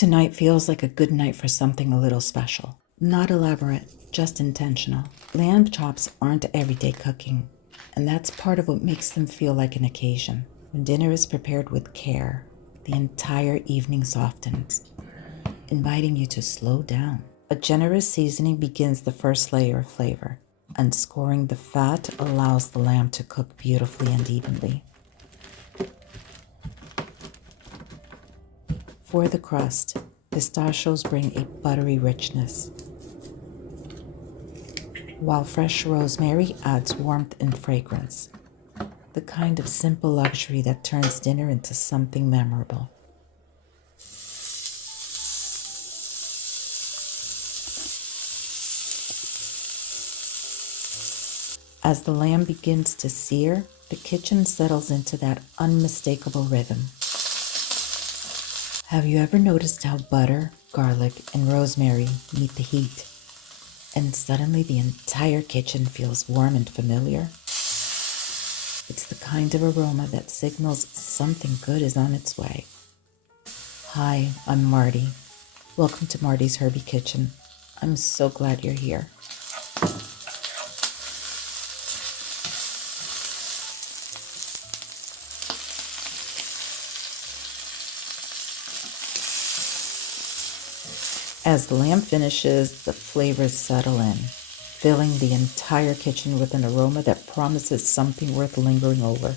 Tonight feels like a good night for something a little special. Not elaborate, just intentional. Lamb chops aren't everyday cooking, and that's part of what makes them feel like an occasion. When dinner is prepared with care, the entire evening softens, inviting you to slow down. A generous seasoning begins the first layer of flavor, and scoring the fat allows the lamb to cook beautifully and evenly. For the crust, pistachios bring a buttery richness, while fresh rosemary adds warmth and fragrance, the kind of simple luxury that turns dinner into something memorable. As the lamb begins to sear, the kitchen settles into that unmistakable rhythm. Have you ever noticed how butter, garlic, and rosemary meet the heat, and suddenly the entire kitchen feels warm and familiar? It's the kind of aroma that signals something good is on its way. Hi, I'm Marty. Welcome to Marty's Herby Kitchen. I'm so glad you're here. As the lamb finishes, the flavors settle in, filling the entire kitchen with an aroma that promises something worth lingering over.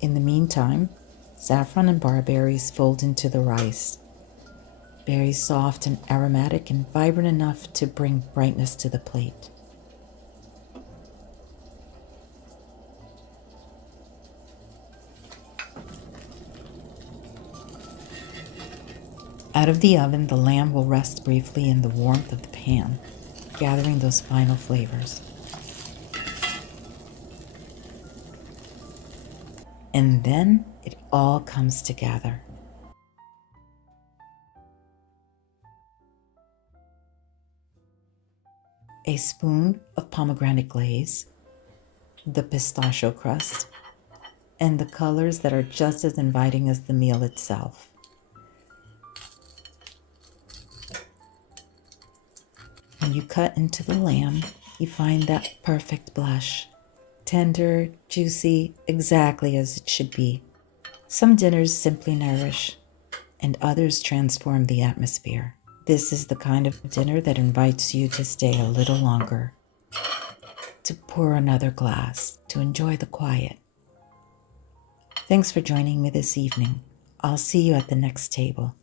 In the meantime, saffron and barberries fold into the rice. Very soft and aromatic and vibrant enough to bring brightness to the plate. Out of the oven, the lamb will rest briefly in the warmth of the pan, gathering those final flavors. And then it all comes together. A spoon of pomegranate glaze, the pistachio crust, and the colors that are just as inviting as the meal itself. When you cut into the lamb, you find that perfect blush. Tender, juicy, exactly as it should be. Some dinners simply nourish, and others transform the atmosphere. This is the kind of dinner that invites you to stay a little longer, to pour another glass, to enjoy the quiet. Thanks for joining me this evening. I'll see you at the next table.